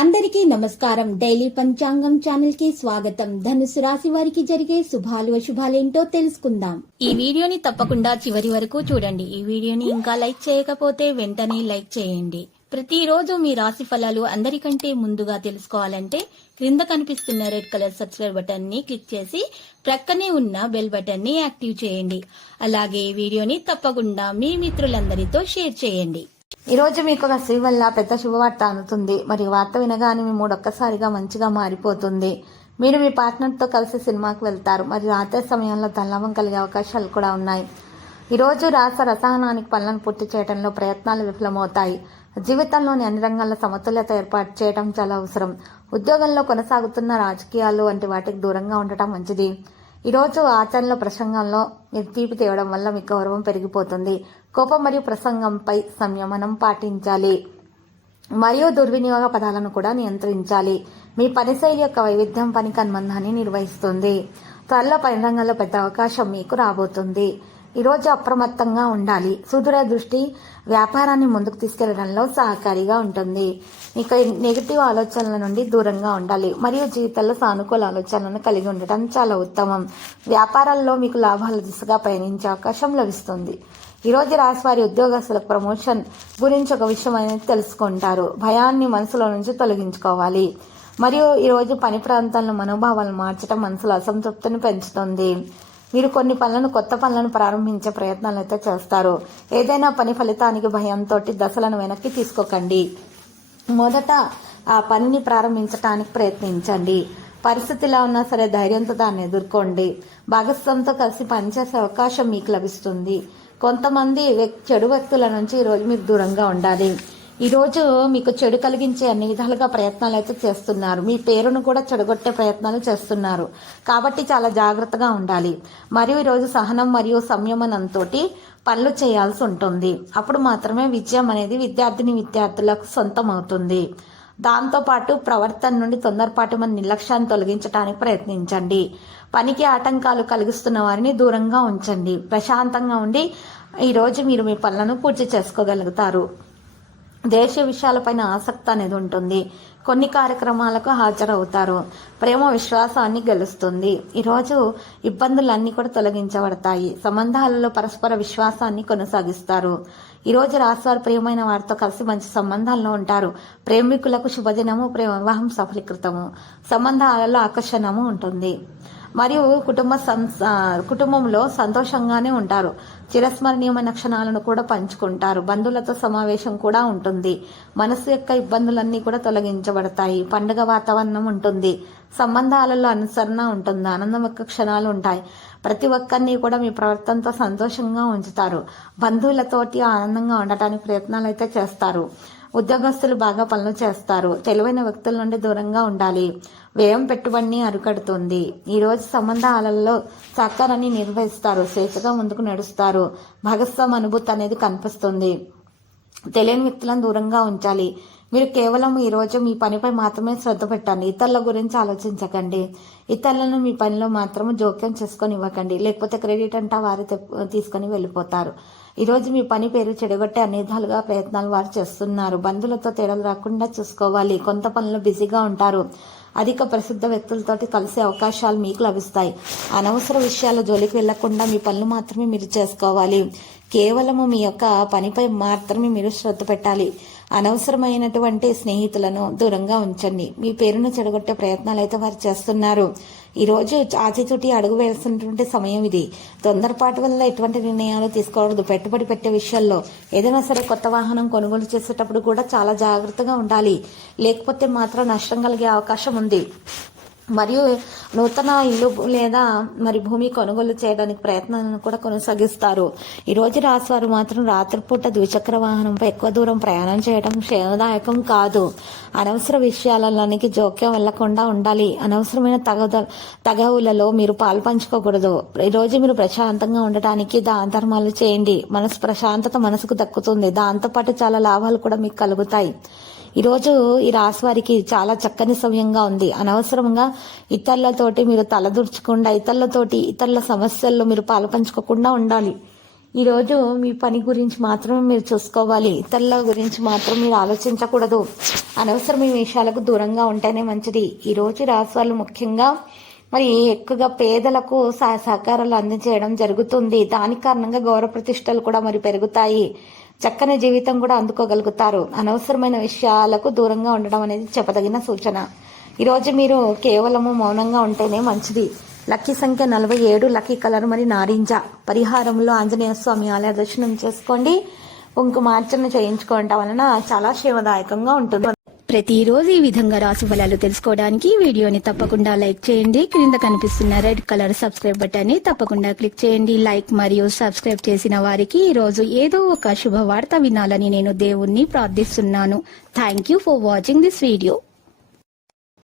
అందరికీ నమస్కారం. డైలీ పంచాంగం ఛానల్ కి స్వాగతం. ధనుసు రాశి వారికి జరిగే శుభాలు అశుభాలేంటో తెలుసుకుందాం. ఈ వీడియోని తప్పకుండా చివరి వరకు చూడండి. ఈ వీడియోని ఇంకా లైక్ చేయకపోతే వెంటనే లైక్ చేయండి. ప్రతిరోజు మీ రాశి ఫలాలు అందరికంటే ముందుగా తెలుసుకోవాలంటే క్రింద కనిపిస్తున్న రెడ్ కలర్ సబ్స్క్రైబ్ బటన్ ని క్లిక్ చేసి ప్రక్కనే ఉన్న బెల్ బటన్ ని యాక్టివ్ చేయండి. అలాగే ఈ వీడియోని తప్పకుండా మీ మిత్రులందరితో షేర్ చేయండి. ఈ రోజు మీకు ఒక స్త్రీ వల్ల పెద్ద శుభవార్త అందుతుంది. మరియు వార్త వినగానే మీ మూడు ఒక్కసారిగా మంచిగా మారిపోతుంది. మీరు మీ పార్ట్నర్తో కలిసి సినిమాకి వెళ్తారు. మరియు రాత్రి సమయంలో తల్లవం కలిగే అవకాశాలు కూడా ఉన్నాయి. ఈరోజు రసాయనానికి పనులను పూర్తి చేయడంలో ప్రయత్నాలు విఫలమవుతాయి. జీవితంలోని అన్ని రంగాల్లో సమతుల్యత ఏర్పాటు చేయడం చాలా అవసరం. ఉద్యోగంలో కొనసాగుతున్న రాజకీయాలు వంటి వాటికి దూరంగా ఉండటం మంచిది. ఈరోజు ఆచరణలో ప్రసంగంలో మీరు తీపి తేవడం వల్ల మీ గౌరవం పెరిగిపోతుంది. కోపం మరియు ప్రసంగంపై సంయమనం పాటించాలి మరియు దుర్వినియోగ పదాలను కూడా నియంత్రించాలి. మీ పనిశైలి యొక్క వైవిధ్యం పనికి అనుబంధాన్ని నిర్వహిస్తుంది. త్వరలో పని రంగంలో పెద్ద అవకాశం మీకు రాబోతుంది. ఈరోజు అప్రమత్తంగా ఉండాలి. సుదూర దృష్టి వ్యాపారాన్ని ముందుకు తీసుకెళ్లడంలో సహకారిగా ఉంటుంది. ఇక నెగిటివ్ ఆలోచనల నుండి దూరంగా ఉండాలి మరియు జీవితంలో సానుకూల ఆలోచనలను కలిగి ఉండటం చాలా ఉత్తమం. వ్యాపారాల్లో మీకు లాభాల దిశగా పయనించే అవకాశం లభిస్తుంది. ఈరోజు రాశివారి ఉద్యోగస్తులకు ప్రమోషన్ గురించి ఒక విషయం అనేది తెలుసుకుంటారు. భయాన్ని మనసులో నుంచి తొలగించుకోవాలి. మరియు ఈరోజు పని ప్రాంతాల్లో మనోభావాలను మార్చడం మనసులో అసంతృప్తిని పెంచుతుంది. మీరు కొన్ని కొత్త పనులను ప్రారంభించే ప్రయత్నాలు అయితే చేస్తారు. ఏదైనా పని ఫలితానికి భయంతో దశలను వెనక్కి తీసుకోకండి. మొదట ఆ పనిని ప్రారంభించడానికి ప్రయత్నించండి. పరిస్థితిలా ఉన్నా సరే ధైర్యంతో దాన్ని ఎదుర్కోండి. భాగస్వామితో కలిసి పనిచేసే అవకాశం మీకు లభిస్తుంది. కొంతమంది చెడు వ్యక్తుల నుంచి ఈరోజు మీరు దూరంగా ఉండాలి. ఈరోజు మీకు చెడు కలిగించే అన్ని విధాలుగా ప్రయత్నాలు అయితే చేస్తున్నారు. మీ పేరును కూడా చెడగొట్టే ప్రయత్నాలు చేస్తున్నారు. కాబట్టి చాలా జాగ్రత్తగా ఉండాలి. మరియు ఈరోజు సహనం మరియు సంయమనంతో పనులు చేయాల్సి ఉంటుంది. అప్పుడు మాత్రమే విజయం అనేది విద్యార్థులకు సొంతం అవుతుంది. దాంతోపాటు ప్రవర్తన నుండి తొందరపాటు మన నిర్లక్ష్యాన్ని తొలగించడానికి ప్రయత్నించండి. పనికి ఆటంకాలు కలిగిస్తున్న వారిని దూరంగా ఉంచండి. ప్రశాంతంగా ఉండి ఈరోజు మీరు మీ పనులను పూర్తి చేసుకోగలుగుతారు. దేశ విషయాలపైన ఆసక్తి అనేది ఉంటుంది. కొన్ని కార్యక్రమాలకు హాజరవుతారు. ప్రేమ విశ్వాసాన్ని గెలుస్తుంది. ఈరోజు ఇబ్బందులన్నీ కూడా తొలగించబడతాయి. సంబంధాలలో పరస్పర విశ్వాసాన్ని కొనసాగిస్తారు. ఈరోజు రాశివారు ప్రియమైన వారితో కలిసి మంచి సంబంధాల్లో ఉంటారు. ప్రేమికులకు శుభదినము, ప్రేమ వివాహం సఫలీకృతము, సంబంధాలలో ఆకర్షణము ఉంటుంది. మరియు కుటుంబంలో సంతోషంగానే ఉంటారు. చిరస్మరణీయమైన క్షణాలను కూడా పంచుకుంటారు. బంధువులతో సమావేశం కూడా ఉంటుంది. మనసు యొక్క ఇబ్బందులన్నీ కూడా తొలగించబడతాయి. పండుగ వాతావరణం ఉంటుంది. సంబంధాలలో అనుసరణ ఉంటుంది. ఆనందం యొక్క క్షణాలు ఉంటాయి. ప్రతి ఒక్కరిని కూడా మీ ప్రవర్తనతో సంతోషంగా ఉంచుతారు. బంధువులతోటి ఆనందంగా ఉండటానికి ప్రయత్నాలు అయితే చేస్తారు. ఉద్యోగస్తులు బాగా పనులు చేస్తారు. తెలివైన వ్యక్తుల నుండి దూరంగా ఉండాలి. వ్యయం పెట్టుబడిని అరికడుతుంది. ఈరోజు సంబంధాలలో సహకారాన్ని నిర్వహిస్తారు. స్వేచ్ఛగా ముందుకు నడుస్తారు. భాగస్వామి అనుభూతి అనేది కనిపిస్తుంది. తెలియని వ్యక్తులను దూరంగా ఉంచాలి. మీరు కేవలం ఈరోజు మీ పనిపై మాత్రమే శ్రద్ధ పెట్టండి. ఇతరుల గురించి ఆలోచించకండి. ఇతరులను మీ పనిలో మాత్రం జోక్యం చేసుకొని ఇవ్వకండి. లేకపోతే క్రెడిట్ అంటా వారు తీసుకొని వెళ్ళిపోతారు. ఈరోజు మీ పని పేరు చెడగొట్టే అన్ని విధాలుగా ప్రయత్నాలు వారు చేస్తున్నారు. బంధువులతో తేడాలు రాకుండా చూసుకోవాలి. కొంత పనులు బిజీగా ఉంటారు. అధిక ప్రసిద్ధ వ్యక్తులతోటి కలిసే అవకాశాలు మీకు లభిస్తాయి. అనవసర విషయాల జోలికి వెళ్లకుండా మీ పనులు మాత్రమే మీరు చేసుకోవాలి. కేవలము మీ యొక్క పనిపై మాత్రమే మీరు శ్రద్ధ పెట్టాలి. అనవసరమైనటువంటి స్నేహితులను దూరంగా ఉంచండి. మీ పేరును చెడగొట్టే ప్రయత్నాలు అయితే వారు చేస్తున్నారు. ఈరోజు ఆచితూచి అడుగు వేయాల్సినటువంటి సమయం ఇది. తొందరపాటు వల్ల ఎటువంటి నిర్ణయాలు తీసుకోకూడదు. పెట్టుబడి పెట్టే విషయాల్లో ఏదైనా సరే కొత్త వాహనం కొనుగోలు చేసేటప్పుడు కూడా చాలా జాగ్రత్తగా ఉండాలి. లేకపోతే మాత్రం నష్టం కలిగే అవకాశం ఉంది. మరియు నూతన ఇల్లు లేదా భూమి కొనుగోలు చేయడానికి ప్రయత్నాలను కూడా కొనసాగిస్తారు. ఈరోజు రాశివారు మాత్రం రాత్రిపూట ద్విచక్ర వాహనంపై ఎక్కువ దూరం ప్రయాణం చేయడం శ్రేయదాయకం కాదు. అనవసర విషయాలలోనికి జోక్యం వెళ్లకుండా ఉండాలి. అనవసరమైన తగవులలో మీరు పాలు పంచుకోకూడదు. ఈరోజు మీరు ప్రశాంతంగా ఉండటానికి దాన ధర్మాలు చేయండి. ప్రశాంతత మనసుకు దక్కుతుంది. దాంతోపాటు చాలా లాభాలు కూడా మీకు కలుగుతాయి. ఈరోజు ఈ రాశి వారికి చాలా చక్కని సమయంగా ఉంది. అనవసరంగా ఇతరులతోటి మీరు తలదూర్చకుండా ఇతరుల సమస్యల్లో మీరు పాలు పంచుకోకుండా ఉండాలి. ఈరోజు మీ పని గురించి మాత్రమే మీరు చూసుకోవాలి. ఇతరుల గురించి మాత్రం మీరు ఆలోచించకూడదు. అనవసరమైన విషయాలకు దూరంగా ఉంటేనే మంచిది. ఈరోజు రాశి వాళ్ళు ముఖ్యంగా మరి ఎక్కువగా పేదలకు సహకారాలు అందించడం జరుగుతుంది. దాని కారణంగా గౌరవ ప్రతిష్టలు కూడా మరి పెరుగుతాయి. చక్కని జీవితం కూడా అందుకోగలుగుతారు. అనవసరమైన విషయాలకు దూరంగా ఉండడం అనేది చెప్పదగిన సూచన. ఈరోజు మీరు కేవలము మౌనంగా ఉంటేనే మంచిది. లక్కీ సంఖ్య 47, లక్కీ కలర్ మరి నారింజ. పరిహారంలో ఆంజనేయ స్వామి ఆలయ దర్శనం చేసుకోండి. కుంకుమార్చన చేయించుకోవడం వలన చాలా శివదాయకంగా ఉంటుంది. ప్రతిరోజు ఈ విధంగా రాశి ఫలాలు తెలుసుకోవడానికి వీడియోని తప్పకుండా లైక్ చేయండి. క్రింద కనిపిస్తున్న రెడ్ కలర్ సబ్స్క్రైబ్ బటన్ ని తప్పకుండా క్లిక్ చేయండి. లైక్ మరియు సబ్స్క్రైబ్ చేసిన వారికి ఈ రోజు ఏదో ఒక శుభవార్త వినాలని నేను దేవుణ్ణి ప్రార్థిస్తున్నాను. Thank you for watching this video.